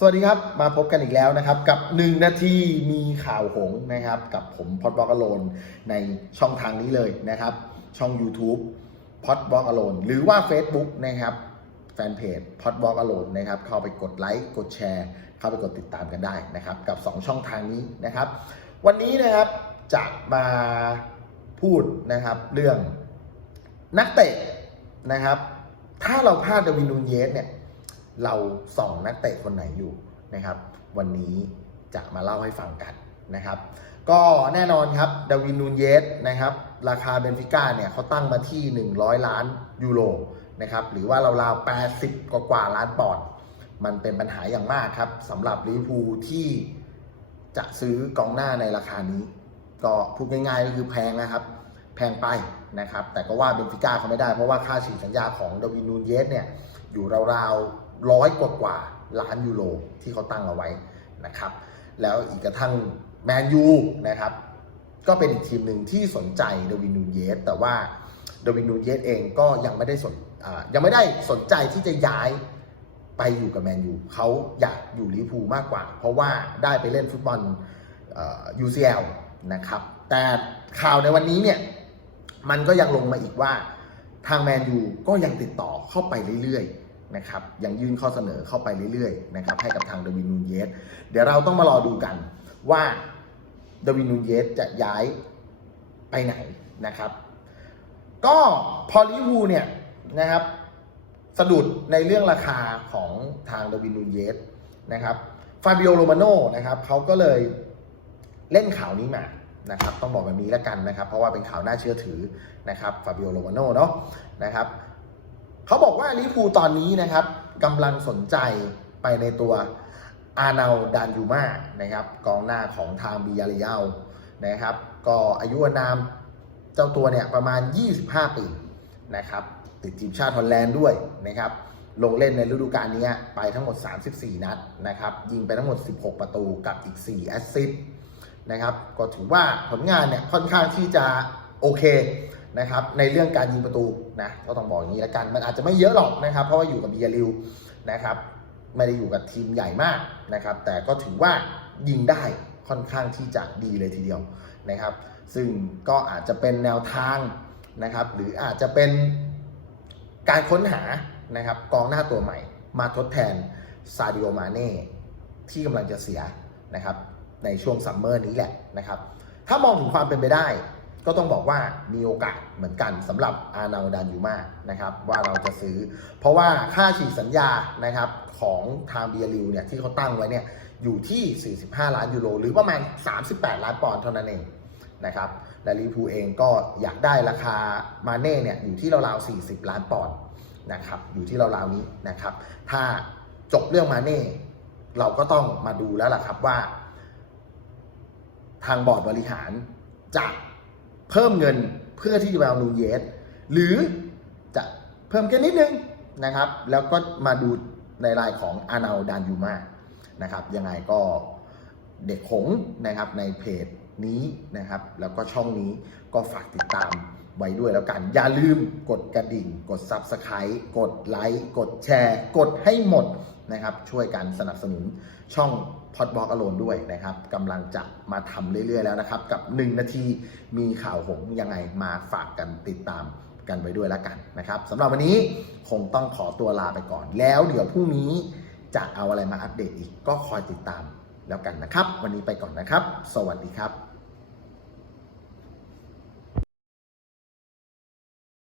สวัสดีครับ มาพบกันอีกแล้วนะครับ กับ 1 นาทีมีข่าวหงนะครับ กับผมพอดบล็อกอโลนในช่องทางนี้เลยนะครับ ช่อง YouTube พอดบล็อกอโลนหรือว่า Facebook นะครับแฟนเพจพอดบล็อกอโลนนะครับเข้าไปกดไลค์กดแชร์ เข้าไปกดติดตามกันได้นะครับ กับ 2 ช่องทางนี้นะครับ วันนี้นะครับจะมาพูดนะครับเรื่องนักเตะนะครับ ถ้าเราพลาดดวินนูนเยสเนี่ย เราส่องนักเตะคนไหนอยู่นะครับ วันนี้จะมาเล่าให้ฟังกันนะครับ ก็แน่นอนครับดาวินนูนเยสนะครับ ราคาเบนฟิก้าเนี่ยเขาตั้งมาที่ 100 ล้านยูโรนะครับหรือว่าราราวๆ 80 กว่ากว่าล้านปอนด์มันเป็นปัญหาอย่างมากครับสำหรับลิเวอร์พูลที่จะซื้อกองหน้าในราคานี้ ก็พูดง่ายๆก็คือแพงนะครับ แพงไปนะครับ แต่ก็ว่าเบนฟิก้าเขาไม่ได้เพราะว่าค่าฉีกสัญญาของดาวินนูนเยสเนี่ยอยู่ราวๆ ร้อยกว่ากว่าล้านยูโรที่เขาตั้งเอาไว้นะครับ แล้วอีกกระทั่งแมนยูนะครับ ก็เป็นอีกทีมหนึ่งที่สนใจเดวินนูเยสแต่ว่าเดวินนูเยสเองก็ยังไม่ได้สนยังไม่ได้สนใจที่จะย้ายไปอยู่กับแมนยูเขาอยากอยู่ลิเวอร์พูลมากกว่า เพราะว่าได้ไปเล่นฟุตบอล UCL นะครับ แต่ข่าวในวันนี้เนี่ยมันก็ยังลงมาอีกว่าทางแมนยูก็ยังติดต่อเข้าไปเรื่อยๆ นะครับยังยื่นข้อเสนอเข้าไปเรื่อยๆนะครับให้กับทางเดวินนูเยสเดี๋ยวเราต้องมารอดูกันว่าเดวินนูเยสจะย้ายไปไหนนะครับ ก็พอลิวูเนี่ยนะครับสะดุดในเรื่องราคาของทางเดวินนูเยสนะครับฟาบิโอโรมาโนนะครับเขาก็เลยเล่นข่าวนี้มานะครับต้องบอกแบบนี้แล้วกันนะครับ เพราะว่าเป็นข่าวน่าเชื่อถือนะครับฟาบิโอโรมาโนเนาะนะครับ เขาบอกว่าลิเวอร์พูตอนนี้นะครับกำลังสนใจไปในตัวอานาลดานยูมานะครับกองหน้าของทางบิยาเรียลนะครับ ก็อายุนามเจ้าตัวเนี่ยประมาณ 25 ปีนะครับติดทีมชาติฮอลแลนด์ด้วยนะครับลงเล่นในฤดูกาลนี้ไปทั้งหมด 34 นัดนะครับยิงไปทั้งหมด 16 ประตูกับอีก 4 แอสซิสต์นะครับก็ถือว่าผลงานเนี่ยค่อนข้างที่จะโอเค นะครับในเรื่องการยิงประตูนะก็ต้องบอกอย่างนี้แล้วกัน มันอาจจะไม่เยอะหรอกนะครับ เพราะว่าอยู่กับเบียริวนะครับไม่ได้อยู่กับทีมใหญ่มากนะครับ แต่ก็ถือว่ายิงได้ค่อนข้างที่จะดีเลยทีเดียวนะครับ ซึ่งก็อาจจะเป็นแนวทางนะครับ หรืออาจจะเป็นการค้นหานะครับกองหน้าตัวใหม่ มาทดแทนซาดิโอมาเน่ที่กำลังจะเสียนะครับในช่วงซัมเมอร์นี้แหละนะครับ ถ้ามองถึงความเป็นไปได้ ก็ต้องบอกว่ามีโอกาสเหมือนกันสำหรับอานาดานยูมานะครับว่าเราจะซื้อ เพราะว่าค่าฉีกสัญญานะครับของทางเบียริวเนี่ยที่เขาตั้งไว้เนี่ยอยู่ที่ 45 ล้านยูโรหรือประมาณ 38 ล้านปอนด์เท่านั้นเองนะครับและลิเวอร์พูเองก็อยากได้ราคามาเน่เนี่ยอยู่ที่ราวๆ40 ล้านปอนด์นะครับอยู่ที่ราวๆนี้นะครับ ถ้าจบเรื่องมาเน่เราก็ต้องมาดูแล้วล่ะครับว่า ทางบอร์ดบริหารจะ เพิ่มเงินเพื่อที่จะไปเอานูเยสหรือจะเพิ่มแค่นิดนึงนะครับ แล้วก็มาดูในรายของอานาดานยูมานะครับยังไงก็เด็กหงนะครับในเพจนี้นะครับ แล้วก็ช่องนี้ก็ฝากติดตาม ไว้ด้วยแล้วกัน อย่าลืมกดกระดิ่ง กด Subscribe กดไลค์กดแชร์ กดให้หมดนะครับ ช่วยกันสนับสนุนช่องพอดบล็อกอโลนด้วยนะครับกำลังจะมาทำเรื่อยๆแล้วนะครับ กับ 1 นาทีมีข่าวหงยังไงมาฝากกันติดตามกันไว้ด้วยแล้วกันนะครับสำหรับวันนี้คงต้องขอตัวลาไปก่อน แล้วเดี๋ยวพรุ่งนี้จะเอาอะไรมาอัปเดตอีกก็คอยติดตามแล้วกันนะครับ วันนี้ไปก่อนนะครับ สวัสดีครับ